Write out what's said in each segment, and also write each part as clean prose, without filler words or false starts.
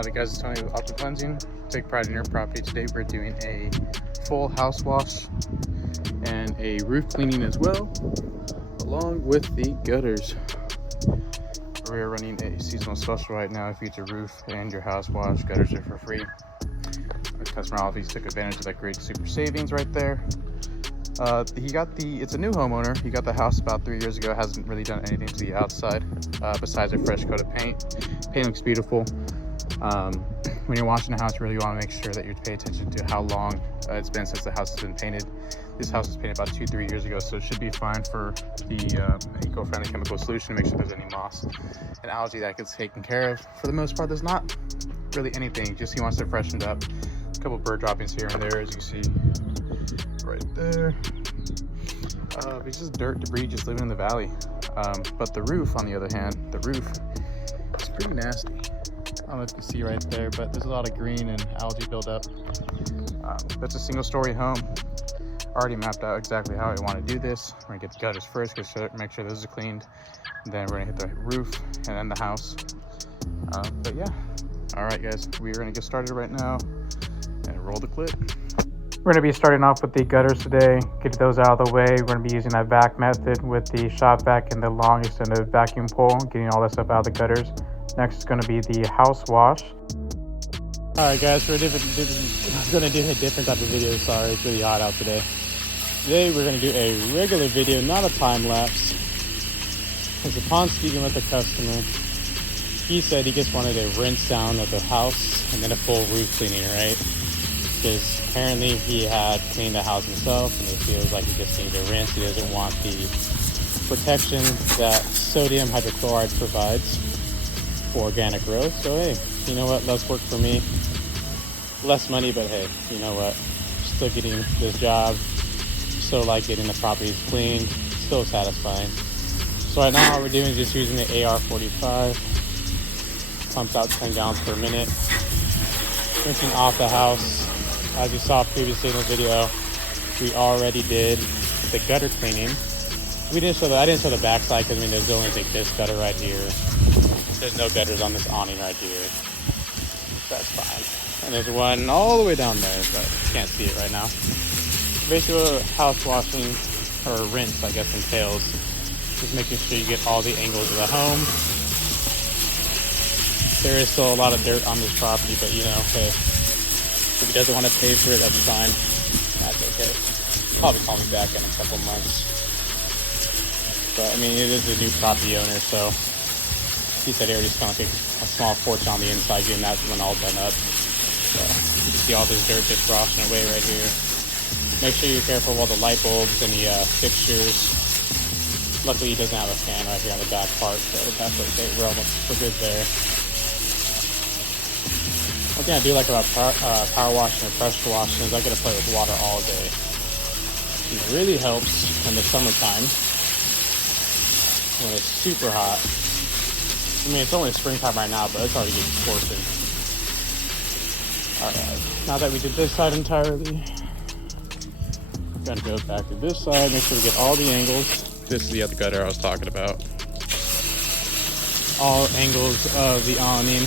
The guys, it's Tony with Optic Cleansing. Take pride in your property. Today we're doing a full house wash and a roof cleaning as well, along with the gutters. We are running a seasonal special right now. If you get your roof and your house wash, gutters are for free. Our customer obviously took advantage of that great super savings right there. It's a new homeowner. He got the house about 3 years ago. Hasn't really done anything to the outside besides a fresh coat of paint. Paint looks beautiful. When you're washing a house, you really want to make sure that you pay attention to how long it's been since the house has been painted. This house was painted about 2-3 years ago, so it should be fine for the eco-friendly chemical solution to make sure there's any moss and algae that gets taken care of. For the most part, there's not really anything, just he wants to freshen it up. A couple bird droppings here and there, as you see right there. It's just dirt, debris just living in the valley. But the roof, on the other hand, the roof is pretty nasty. I don't know if you see right there, but there's a lot of green and algae buildup. That's a single story home. Already mapped out exactly how I want to do this. We're gonna get the gutters first, make sure those are cleaned. And then we're gonna hit the roof and then the house. But yeah, all right guys, we're gonna get started right now and roll the clip. We're gonna be starting off with the gutters today. Get those out of the way. We're gonna be using that vac method with the shop vac and the long extended vacuum pole, getting all that stuff out of the gutters. Next is going to be the house wash. Alright guys, I was going to do a different type of video. Sorry, it's really hot out today. Today we're going to do a regular video, not a time lapse. Because upon speaking with the customer, he said he just wanted a rinse down of the house and then a full roof cleaning, right? Because apparently he had cleaned the house himself and he feels like he just needs a rinse. He doesn't want the protection that sodium hydrochloride provides for organic growth. So hey, you know what, less work for me, less money, but hey, you know what, still getting this job, still like getting the properties cleaned, still satisfying. So right now all we're doing is just using the AR45, pumps out 10 gallons per minute, rinsing off the house. As you saw previously in the video, we already did the gutter cleaning. I didn't show the backside because there's only like this gutter right here. There's no gutters on this awning right here. That's fine. And there's one all the way down there, but you can't see it right now. Basically what house washing, or rinse I guess entails, just making sure you get all the angles of the home. There is still a lot of dirt on this property, but you know, hey, if he doesn't want to pay for it, that's fine. That's okay. Probably call me back in a couple months. But I mean, it is a new property owner, so he said he already spent like a small fortune on the inside getting that one all done up. So you can see all this dirt just washing away right here. Make sure you're careful with all the light bulbs and the fixtures. Luckily he doesn't have a fan right here on the back part, so that's okay. We're good there. One thing I do like about power washing or pressure washing is I get to play with water all day. And it really helps in the summertime when it's super hot. I mean, it's only springtime right now, but it's already getting scorching. Alright, now that we did this side entirely, we're gonna go back to this side, make sure we get all the angles. This is the other gutter I was talking about. All angles of the awning.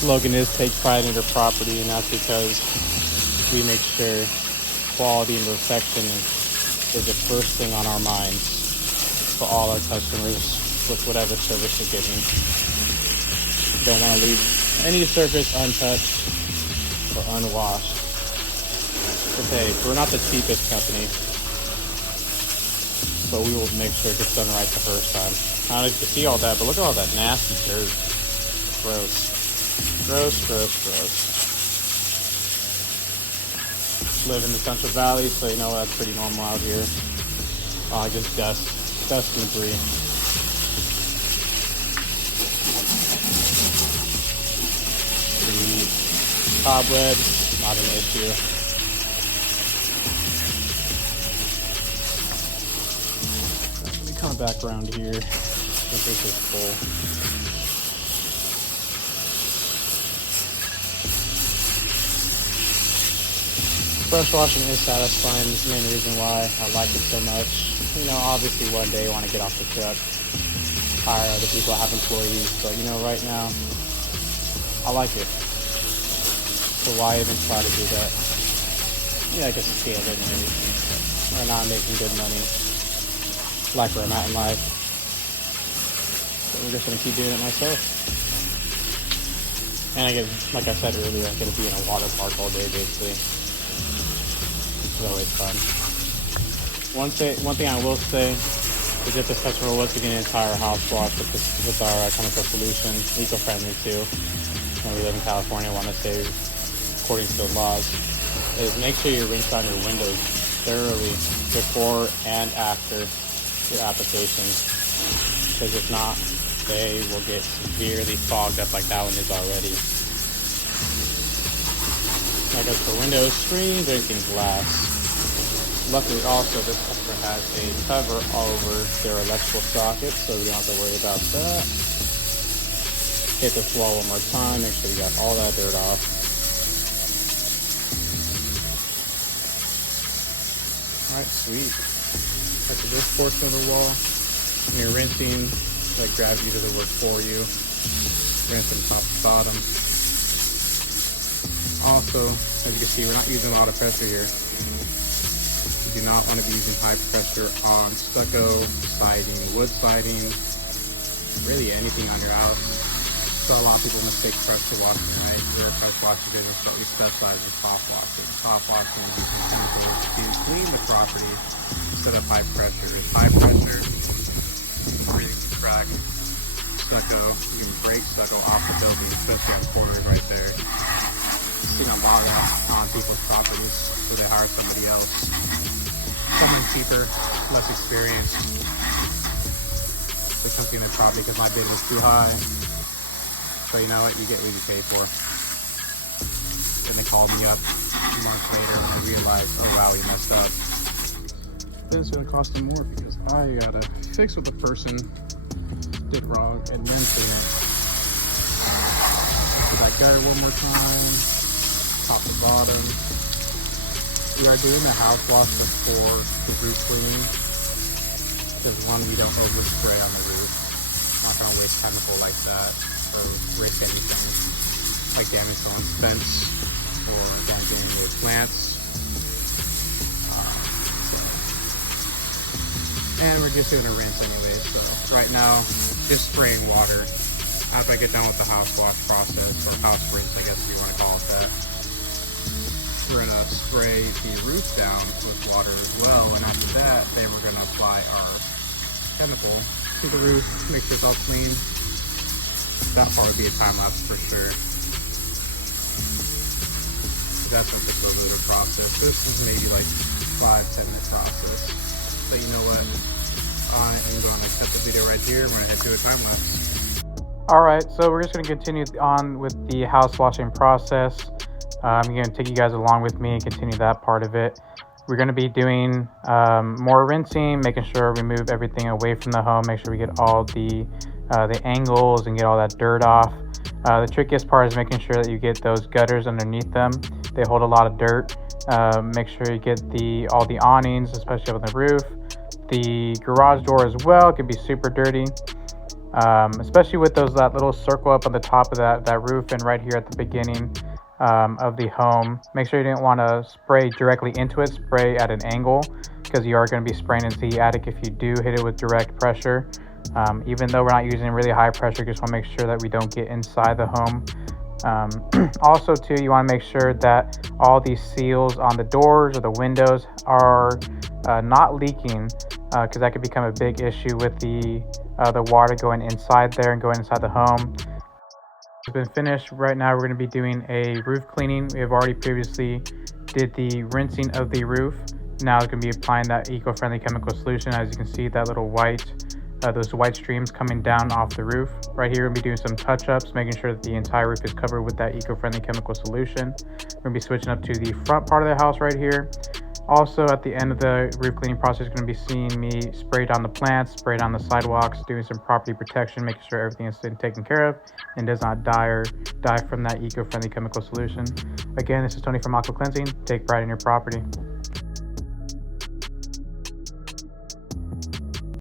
Slogan is take pride in your property, and that's because we make sure quality and perfection is the first thing on our minds for all our customers with whatever service you're getting. You don't want to leave any surface untouched or unwashed. Because hey, we're not the cheapest company, but we will make sure it gets done right the first time. I don't know if you can see all that, but look at all that nasty dirt. Gross. Gross, gross, gross. Live in the Central Valley, so you know that's pretty normal out here. Just dust and debris. Cobwebs, not an issue. Let me come back around here. I think this is full. Brush washing is satisfying. This is the main reason why I like it so much. You know, obviously one day you want to get off the truck, hire other people, have employees, but you know, right now I like it. So why even try to do that? Yeah, I can scale it and everything. Right now I'm making good money. Like where I'm at in life. So we're just gonna keep doing it myself. And I get, like I said earlier, I'm gonna be in a water park all day basically. It's always fun. One thing I will say is if this customer was to get an entire house wash with our chemical solution, eco-friendly too, and we live in California, want to save according to the laws, is make sure you rinse down your windows thoroughly before and after your application, because if not, they will get severely fogged up like that one is already. Like as for windows, screens, everything glass. Luckily also this customer has a cover all over their electrical socket, so we don't have to worry about that. Hit this wall one more time, make sure you got all that dirt off. Alright, sweet. After this portion of the wall, when you're rinsing, let gravity do the work for you. Rinse from top to bottom. Also, as you can see, we're not using a lot of pressure here. You do not want to be using high pressure on stucco, siding, wood siding, really anything on your house. So a lot of people mistake pressure washing, right? Their pressure washing business slightly specializes in top washing. Top washing is using chemicals to clean the property instead of high pressure. If high pressure, really can crack stucco, you can break stucco off the building, especially on corners right there. Seen a lot of that on people's properties, so they hire somebody else. Someone cheaper, less experienced. They come to the property because my bid was too high. So you know what, you get what you pay for. Then they called me up a month later and I realized, oh wow, we messed up. Then it's gonna cost them more because I gotta fix what the person did wrong and then clean it. So that gutter one more time, top to bottom. We are doing the house wash before the roof cleaning because one, we don't overspray on the roof. I'm not gonna waste chemical like that or risk anything like damage someone's fence or damaging any plants. And we're just doing a rinse anyway, so right now just spraying water. After I get done with the house wash process, or house rinse I guess if you want to call it that, we're gonna spray the roof down with water as well, and after that then we're gonna apply our chemical to the roof, make sure it's all clean. That part would be a time lapse for sure. That's gonna take a little bit of process. This is maybe like 5-10 minute process. So you know what, I am gonna cut the video right here. I'm gonna head to a time lapse. Alright, so we're just gonna continue on with the house washing process. I'm going to take you guys along with me and continue that part of it. We're going to be doing more rinsing, making sure we move everything away from the home, make sure we get all the angles and get all that dirt off. The trickiest part is making sure that you get those gutters underneath them. They hold a lot of dirt. Make sure you get all the awnings, especially on the roof. The garage door as well can be super dirty, especially with that little circle up on the top of that roof and right here at the beginning of the home. Make sure you didn't want to spray directly into it, spray at an angle, because you are going to be spraying into the attic if you do hit it with direct pressure. Even though we're not using really high pressure, just want to make sure that we don't get inside the home. Also too, you want to make sure that all these seals on the doors or the windows are not leaking, because that could become a big issue with the water going inside there and going inside the home. It's been finished. Right now we're going to be doing a roof cleaning. We have already previously did the rinsing of the roof. Now it's going to be applying that eco-friendly chemical solution. As you can see, that little those white streams coming down off the roof. Right here, we're going to be doing some touch-ups, making sure that the entire roof is covered with that eco-friendly chemical solution. We're going to be switching up to the front part of the house right here. Also, at the end of the roof cleaning process, you're going to be seeing me spray down the plants, spray down the sidewalks, doing some property protection, making sure everything is taken care of and does not die from that eco-friendly chemical solution. Again, this is Tony from Aqua Cleansing. Take pride in your property.